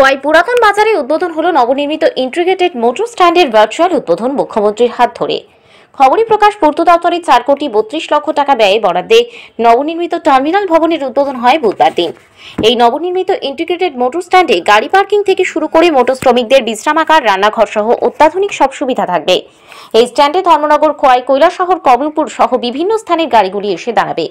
খোয়াই পুরাতন বাজারে উদ্বোধন হলো নবনির্মিত ইন্টিগ্রেটেড মোটর স্ট্যান্ডের ভার্চুয়াল উদ্বোধন মুখ্যমন্ত্রীর হাত ধরে। খবরে প্রকাশ, পূর্ত দপ্তরের 4,32,00,000 টাকা ব্যয়ে বরাদ্দে নবনির্মিত টার্মিনাল ভবনের উদ্বোধন হয় বুধবার দিন। এই নবনির্মিত ইন্টিগ্রেটেড মোটর স্ট্যান্ডে গাড়ি পার্কিং থেকে শুরু করে মোটর শ্রমিকদের বিশ্রামাগার, রান্নাঘর সহ অত্যাধুনিক সব সুবিধা থাকবে। এই স্ট্যান্ডে ধর্মনগর, খোয়াই, কৈলাসহর, কমলপুর সহ বিভিন্ন স্থানের গাড়িগুলি এসে দাঁড়াবে।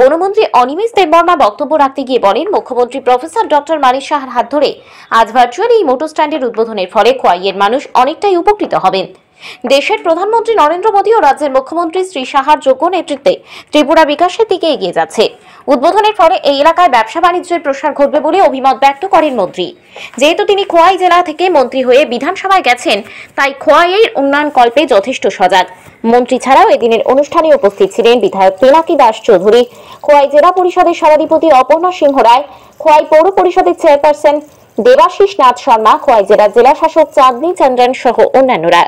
বনমন্ত্রী অনিমেষ দেববর্মা বক্তব্য রাখতে গিয়ে বলেন, মুখ্যমন্ত্রী প্রফেসর ডক্টর মানিক সাহার হাত ধরে আজ ভার্চুয়ালি এই মোটর স্ট্যান্ডের উদ্বোধনের ফলে খোয়াইয়ের মানুষ অনেকটাই উপকৃত হবেন। দেশের প্রধানমন্ত্রী নরেন্দ্র মোদী ও রাজ্যের মুখ্যমন্ত্রী শ্রী সাহার যোগ্য নেতৃত্বে ত্রিপুরা বিকাশের দিকে এগিয়ে যাচ্ছে। উদ্বোধনের ফলে এই এলাকায় ব্যবসা বাণিজ্যের প্রসার ঘটবে বলে অভিমত ব্যক্ত করেন মন্ত্রী। যেহেতু তিনি খোয়াই জেলা থেকে মন্ত্রী হয়ে বিধানসভায় গেছেন, তাই খোয়াইয়ের উন্নয়ন কল্পে যথেষ্ট সজাগ। মন্ত্রী ছাড়াও এদিনের অনুষ্ঠানে উপস্থিত ছিলেন বিধায়ক পিনাকি দাস চৌধুরী, খোয়াই জেলা পরিষদের সভাধিপতি অপর্ণা সিংহ রায়, খোয়াই পৌর পরিষদের চেয়ারপারসন দেবাশিস নাথ শর্মা, খোয়াই জেলার জেলা শাসক চাঁদনী চন্দ্রন সহ অন্যান্যরা।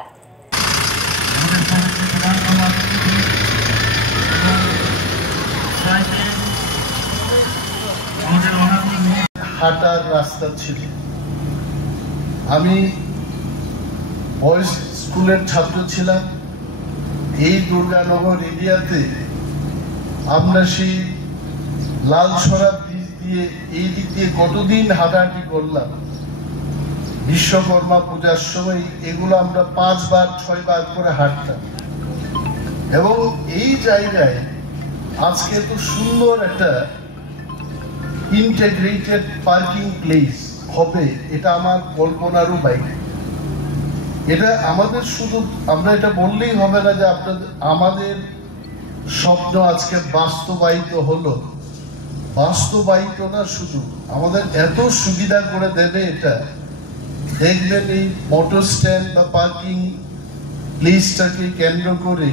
হাঁটার রাস্তা ছিল। আমি বয়েজ স্কুলের ছাত্র ছিলাম। এই দুর্গানগর এরিয়াতে আমরা সেই লালছড়া ব্রিজ দিয়ে এই দিক দিয়ে কতদিন হাঁটাহাঁটি করলাম। বিশ্বকর্মা পূজার সময় এগুলো আমরা 5 বার 6 বার করে হাঁটতাম। এবং এই জায়গায় আজকে এত সুন্দর একটা ইন্টিগ্রেটেড পার্কিং প্লেস হবে, এটা আমার কল্পনারও বাইরে। এটা আমাদের শুধু আমরা এটা বললেই হবে না যে আমাদের স্বপ্ন আজকে বাস্তবায়িত হলো। বাস্তবায়িত না, শুধু আমাদের এত সুবিধা করে দেবে এটা। দেখবেন এই মোটর স্ট্যান্ড বা পার্কিং প্লেসটাকে কেন্দ্র করে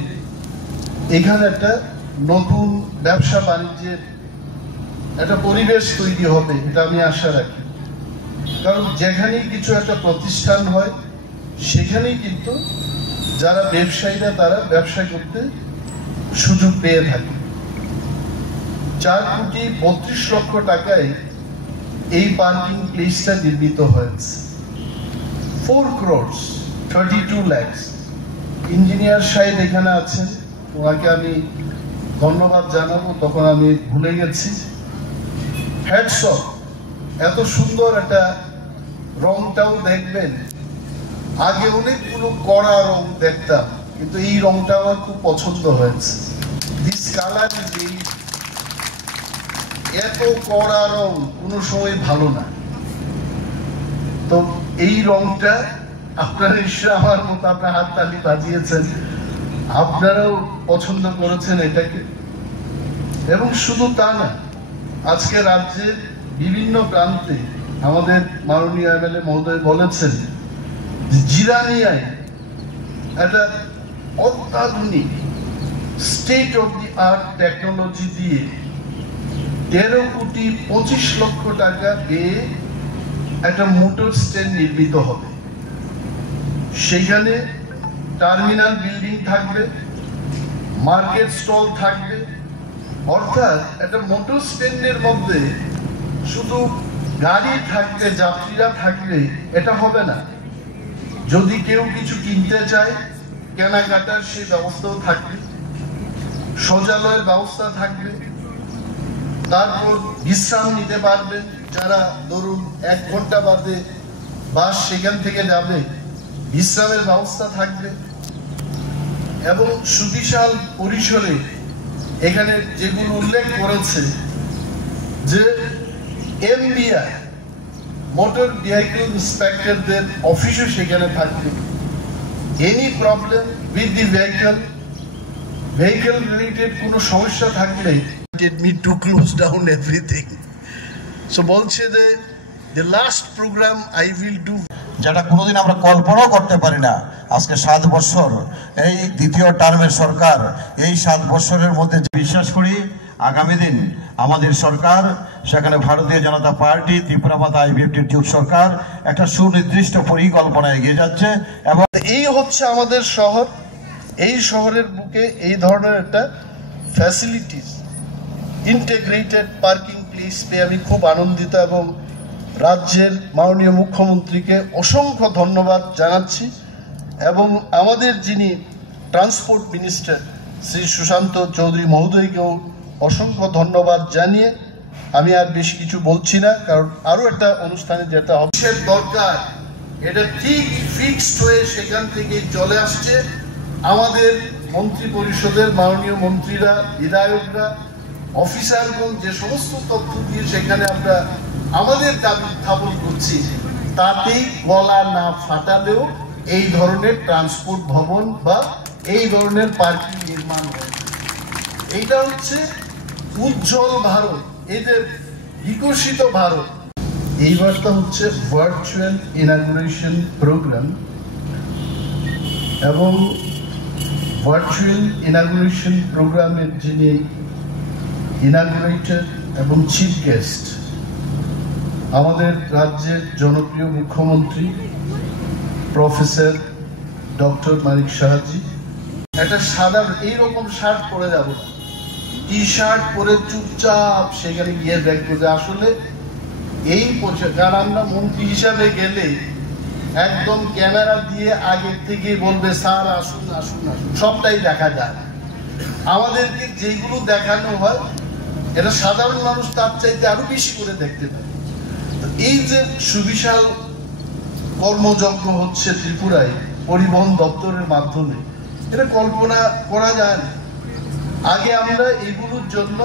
এখানে একটা নতুন ব্যবসা বাণিজ্যের একটা পরিবেশ তৈরি হবে, এটা আমি আশা রাখি। কারণ যেখানেই কিছু একটা প্রতিষ্ঠান হয় সেখানেই কিন্তু যারা ব্যবসায়ীরা তারা ব্যবসা করতে সুযোগ পেয়ে থাকে। 4,32,00,000 টাকায় এই পার্কিং প্লেসটা নির্মিত হয়েছে। 4,32,00,000। ইঞ্জিনিয়ার সাহেব এখানে আছেন, ওনাকে আমি ধন্যবাদ জানাবো, তখন আমি ভুলে গেছি। Hats off. এত সুন্দর একটা রংটাও দেখবেন। আগে অনেকগুলো কড়া রং দেখতাম, কিন্তু এই রংটা আমার খুব পছন্দ হয়েছে। দিস কালার ইজ ভেরি, এত কড়া রং কোনো সময় ভালো না। তো এই রংটা আপনারা নিশ্চয় আমার মতো আপনার হাততালি বাজিয়েছেন, আপনারাও পছন্দ করেছেন এটাকে। এবং শুধু তা না, আজকে রাজ্যের বিভিন্ন প্রান্তে আমাদের মাননীয় এমএলএ মহোদয় বলেছেন জিরানিয়ায় একটা অত্যাধুনিক state of the art technology দিয়ে 13,25,00,000 টাকা দিয়ে একটা মোটর স্ট্যান্ড নির্মিত হবে। সেখানে টার্মিনাল বিল্ডিং থাকবে, মার্কেট স্টল থাকবে। অর্থাৎ একটা মোটর স্ট্যান্ডের মধ্যে শুধু গাড়ি থাকবে, যাত্রীরা থাকবে, এটা হবে না। যদি কেউ কিছু কিনতে চায়, কেনাকাটার সেই ব্যবস্থাও থাকবে, শৌচালয়ের ব্যবস্থা থাকবে। তারপর বিশ্রাম নিতে পারবেন যারা ধরুন 1 ঘন্টা বাদে বাস সেখান থেকে যাবে, বিশ্রামের ব্যবস্থা থাকবে। এবং সুবিশাল পরিসরে এখানে যেগুলো উল্লেখ করেছে যে এমবিআই মোটর ভেহিকল ইন্সপেক্টরদের অফিসও সেখানে থাকবে। Any problem with the vehicle related কোনো সমস্যা থাকলে me to close down everything. So বলছে যে the last program I will do, যেটা কোনোদিন আমরা কল্পনাও করতে পারি না। আজকে 7 বছর এই দ্বিতীয় টার্মের সরকার, এই 7 বছরের মধ্যে বিশ্বাস করি আগামী দিন আমাদের সরকার, সেখানে ভারতীয় জনতা পার্টি, ত্রিপুরা মাতা আইপিএফটির জোট সরকার একটা সুনির্দিষ্ট পরিকল্পনা এগিয়ে যাচ্ছে। এবং এই হচ্ছে আমাদের শহর। এই শহরের বুকে এই ধরনের একটা ফ্যাসিলিটিস ইন্টিগ্রেটেড পার্কিং প্লেস পেয়ে আমি খুব আনন্দিত এবং রাজ্যের মাননীয় মুখ্যমন্ত্রীকে অসংখ্য ধন্যবাদ জানাচ্ছি এবং আমাদের যিনি ট্রান্সপোর্ট মিনিস্টার শ্রী সুশান্ত চৌধুরী মহোদয়কেও অসংখ্য ধন্যবাদ জানিয়ে আমি আর বেশি কিছু বলছি না, কারণ আরও একটা অনুষ্ঠানে যেতে হবে দরকার। এটা ঠিক ফিক্সড হয়ে সেখান থেকে চলে আসছে। আমাদের মন্ত্রী পরিষদের মাননীয় মন্ত্রীরা, বিধায়করা, অফিসারগণ যে সমস্ত তথ্য দিয়ে সেখানে আমরা আমাদের দাবি উত্থাপন করছি, তাতেই গলা না ফাটালেও এই ধরনের ট্রান্সপোর্ট ভবন বা এই ধরনের পার্কিং নির্মাণ হয়। এইটা হচ্ছে উজ্জ্বল ভারত, এদের বিকশিত ভারত। এইবারটা হচ্ছে ভার্চুয়াল ইনাগুরেশন প্রোগ্রাম এবং ভার্চুয়াল ইনাগুরেশন প্রোগ্রামের যিনি ইনাগুরেটর এবং চিফ গেস্ট আমাদের রাজ্যের জনপ্রিয় মুখ্যমন্ত্রী প্রফেসর ডক্টর মানিক সাহাজি। একটা সাদা এইরকম শার্ট পরে যাব, টি শার্ট পরে চুপচাপ সেখানে গিয়ে দেখবো যে আসলে এই পোশাক। কারণ আমরা মন্ত্রী হিসাবে গেলে একদম ক্যামেরা দিয়ে আগের থেকে বলবে স্যার আসুন আসুন আসুন, সবটাই দেখা যায়। আমাদেরকে যেগুলো দেখানো হয় এটা সাধারণ মানুষ তার চাইতে আরো বেশি করে দেখতে পায়। এই যে সুবিশাল কর্মযজ্ঞ হচ্ছে ত্রিপুরায় পরিবহন দপ্তরের মাধ্যমে, এটা কল্পনা করা যায় না। আগে আমরা এগুলোর জন্য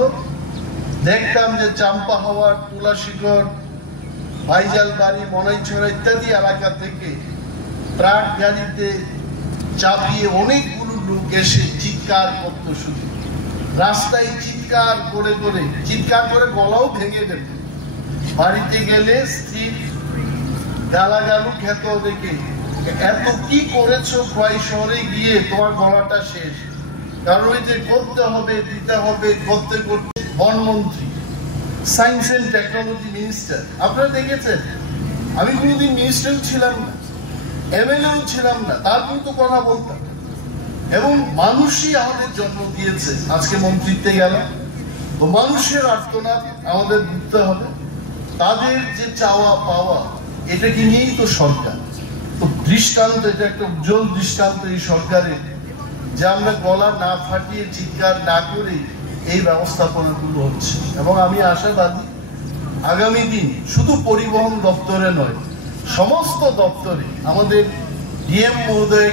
দেখতাম যে চাম্পা হাওয়ার, তুলাশিকর, ভাইজালবাড়ি, মনাইছড়া ইত্যাদি এলাকা থেকে ট্রাক গাড়িতে চাপিয়ে অনেকগুলো লোক এসে চিৎকার করতো, শুধু রাস্তায় চিৎকার করে গলাও ভেঙে গেল। বাড়িতে গেলে স্ত্রীর গালাগালু খেত দেখে, এত কি করেছো খোয়াই শহরে গিয়ে, তোমার গলাটা শেষ। কারণ ওই যে করতে হবে, দিতে হবে, করতে করতে বনমন্ত্রী, সায়েন্স এন্ড টেকনোলজি মিনিস্টার, আপনারা দেখেছেন আমি কোনোদিন মিনিস্টারও ছিলাম না, এমএলএও ছিলাম না, তারপর তো কথা বলতাম। এবং মানুষই আমাদের জন্ম দিয়েছে, আজকে মন্ত্রিত্বে গেলাম তো মানুষের আর্তনাদ আমাদের বুঝতে হবে, তাদের যে চাওয়া পাওয়া এটাকে নিয়েই তো সরকার। তো দৃষ্টান্ত, এটা একটা উজ্জ্বল দৃষ্টান্ত এই সরকারের, যে আমরা গলা না ফাটিয়ে চিৎকার না করে এই ব্যবস্থাপনাগুলো হচ্ছে। এবং আমি আশাবাদী আগামী দিন শুধু পরিবহন দপ্তরে নয়, সমস্ত দপ্তরে আমাদের ডিএম মহোদয়।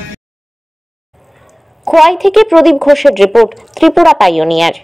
খোয়াই থেকে প্রদীপ ঘোষের রিপোর্ট, ত্রিপুরা পাইওনিয়ার।